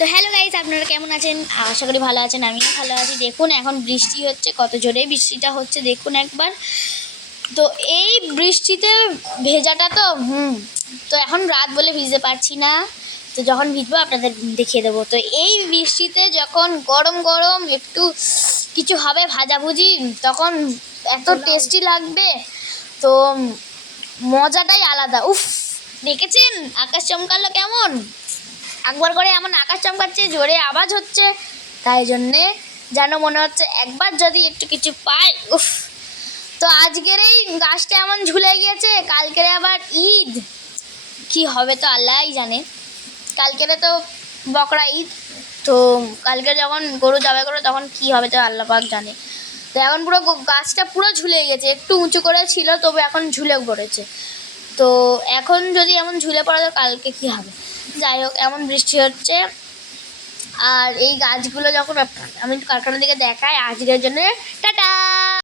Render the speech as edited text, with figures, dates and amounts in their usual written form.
তো hello guys, আপনারা কেমন আছেন? আশা করি ভালো আছেন। আমিও ভালো আছি। দেখুন এখন বৃষ্টি হচ্ছে, কত জোরে বৃষ্টিটা হচ্ছে দেখুন একবার। তো এই বৃষ্টিতে ভেজাটা তো এখন রাত বলে ভিজতে পারছি না, তো যখন ভিজবো আপনাদের দেখিয়ে দেবো। তো এই বৃষ্টিতে যখন গরম গরম একটু কিছু হবে ভাজাভুজি, তখন এত টেস্টি লাগবে, তো মজাটাই আলাদা। উফ, দেখেছেন আকাশ চমকালো কেমন? একবার করে এমন আকাশ চমকাচ্ছে, জোরে আওয়াজ হচ্ছে, তাই জন্যে যেন মনে হচ্ছে একবার যদি একটু কিছু পাই। উফ, তো আজকের এই গাছটা এমন ঝুলে গিয়েছে, কালকের আবার ঈদ, কি হবে তো আল্লাহই জানে। কালকেরে তো বকরা ঈদ, তো কালকে যখন গরু জবাই করবে তখন কি হবে তো আল্লাহ পাক জানে। তো এখন পুরো গাছটা পুরো ঝুলে গেছে, একটু উঁচু করে ছিল তবে এখন ঝুলে পড়েছে। তো এখন যদি এমন ঝুলে পড়ে তো কালকে কি হবে। যাই হোক, এমন বৃষ্টি হচ্ছে, আর এই গাছগুলো যখন আমি কারখানার দিকে দেখাই আজকের জন্য টাটা।